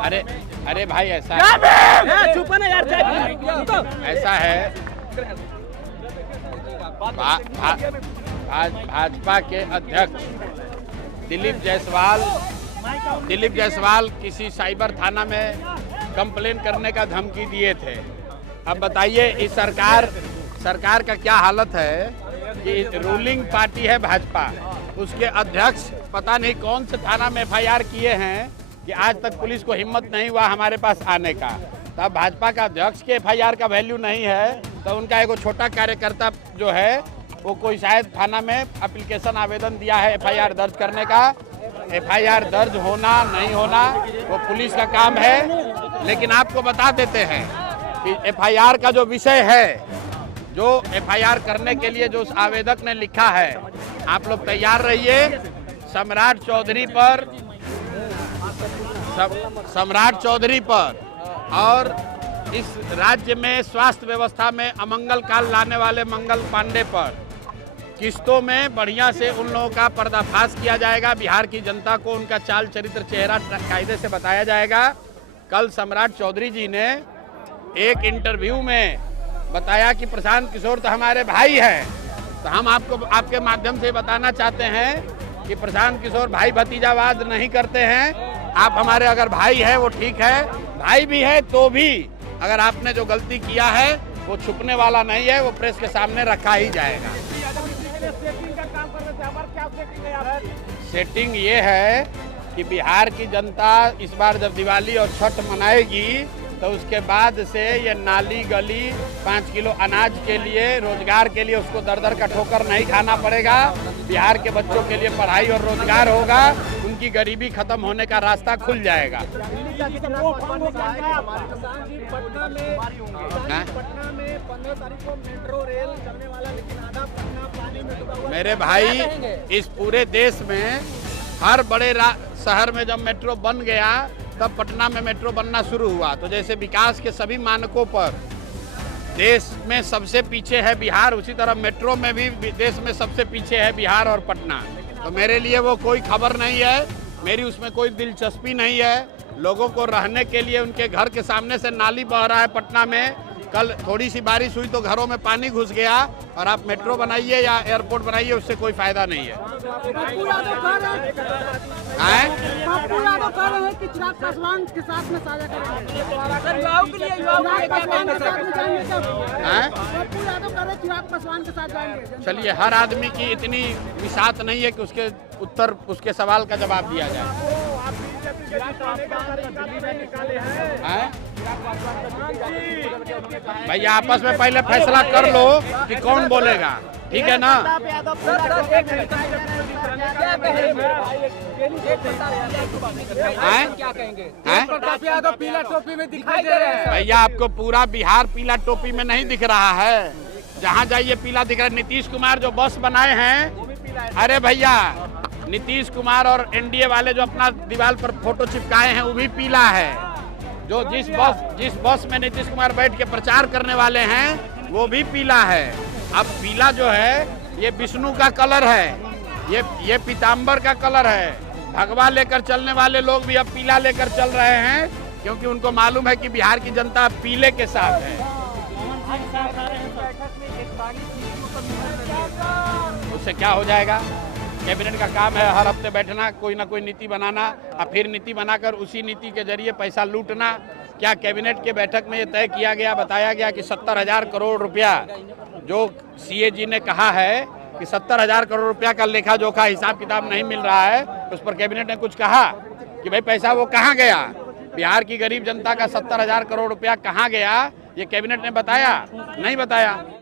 अरे अरे भाई ऐसा ऐसा है भाजपा के अध्यक्ष दिलीप जायसवाल किसी साइबर थाना में कंप्लेन करने का धमकी दिए थे। अब बताइए इस सरकार का क्या हालत है कि रूलिंग पार्टी है भाजपा, उसके अध्यक्ष पता नहीं कौन से थाना में एफआईआर किए हैं कि आज तक पुलिस को हिम्मत नहीं हुआ हमारे पास आने का। तब भाजपा का अध्यक्ष के एफआईआर का वैल्यू नहीं है तो उनका एक छोटा कार्यकर्ता जो है वो कोई शायद थाना में एप्लीकेशन आवेदन दिया है एफआईआर दर्ज करने का। एफआईआर दर्ज होना नहीं होना वो पुलिस का काम है, लेकिन आपको बता देते हैं कि एफआईआर का जो विषय है, जो एफआईआर करने के लिए जो उस आवेदक ने लिखा है, आप लोग तैयार रहिए। सम्राट चौधरी पर और इस राज्य में स्वास्थ्य व्यवस्था में अमंगल काल लाने वाले मंगल पांडे पर किस्तों में बढ़िया से उन लोगों का पर्दाफाश किया जाएगा। बिहार की जनता को उनका चाल चरित्र चेहरा कायदे से बताया जाएगा। कल सम्राट चौधरी जी ने एक इंटरव्यू में बताया कि प्रशांत किशोर तो हमारे भाई हैं, तो हम आपको आपके माध्यम से बताना चाहते हैं कि प्रशांत किशोर भाई भतीजावाद नहीं करते हैं। आप हमारे अगर भाई है वो ठीक है, भाई भी है तो भी अगर आपने जो गलती किया है वो छुपने वाला नहीं है, वो प्रेस के सामने रखा ही जाएगा। सेटिंग ये है कि बिहार की जनता इस बार जब दिवाली और छठ मनाएगी तो उसके बाद से ये नाली गली 5 किलो अनाज के लिए, रोजगार के लिए उसको दर दर का ठोकर नहीं खाना पड़ेगा। बिहार के बच्चों के लिए पढ़ाई और रोजगार होगा, उनकी गरीबी खत्म होने का रास्ता खुल जाएगा। मेरे भाई इस पूरे देश में हर बड़े शहर में जब मेट्रो बन गया तब पटना में मेट्रो बनना शुरू हुआ। तो जैसे विकास के सभी मानकों पर देश में सबसे पीछे है बिहार, उसी तरह मेट्रो में भी देश में सबसे पीछे है बिहार और पटना। तो मेरे लिए वो कोई खबर नहीं है, मेरी उसमें कोई दिलचस्पी नहीं है। लोगों को रहने के लिए उनके घर के सामने से नाली बह रहा है पटना में। कल थोड़ी सी बारिश हुई तो घरों में पानी घुस गया, और आप मेट्रो बनाइए या एयरपोर्ट बनाइए उससे कोई फायदा नहीं है। चलिए, हर आदमी की इतनी विसात नहीं है कि उसके सवाल का जवाब दिया जाए। भैया आपस में पहले फैसला कर लो कि कौन बोलेगा, ठीक है ना? क्या कहेंगे? पीला टोपी में दिखाई दे रहे हैं। भैया आपको पूरा बिहार पीला टोपी में नहीं दिख रहा है, जहाँ जाइए पीला दिख रहा है। नीतीश कुमार जो बस बनाए हैं, अरे भैया नीतीश कुमार और एनडीए वाले जो अपना दीवार पर फोटो चिपकाए हैं वो भी पीला है। जो जिस बस में नीतीश कुमार बैठ के प्रचार करने वाले हैं वो भी पीला है। अब पीला जो है ये विष्णु का कलर है, ये पीताम्बर का कलर है। भगवा लेकर चलने वाले लोग भी अब पीला लेकर चल रहे हैं, क्योंकि उनको मालूम है कि बिहार की जनता पीले के साथ है। उससे क्या हो जाएगा? कैबिनेट का काम है हर हफ्ते बैठना, कोई ना कोई नीति बनाना और फिर नीति बनाकर उसी नीति के जरिए पैसा लूटना। क्या कैबिनेट के बैठक में ये तय किया गया, बताया गया कि 70,000 करोड़ रुपया जो सीएजी ने कहा है कि 70,000 करोड़ रुपया का लेखा जोखा हिसाब किताब नहीं मिल रहा है, उस पर कैबिनेट ने कुछ कहा कि भाई पैसा वो कहाँ गया? बिहार की गरीब जनता का 70,000 करोड़ रुपया कहाँ गया? ये कैबिनेट ने बताया? नहीं बताया।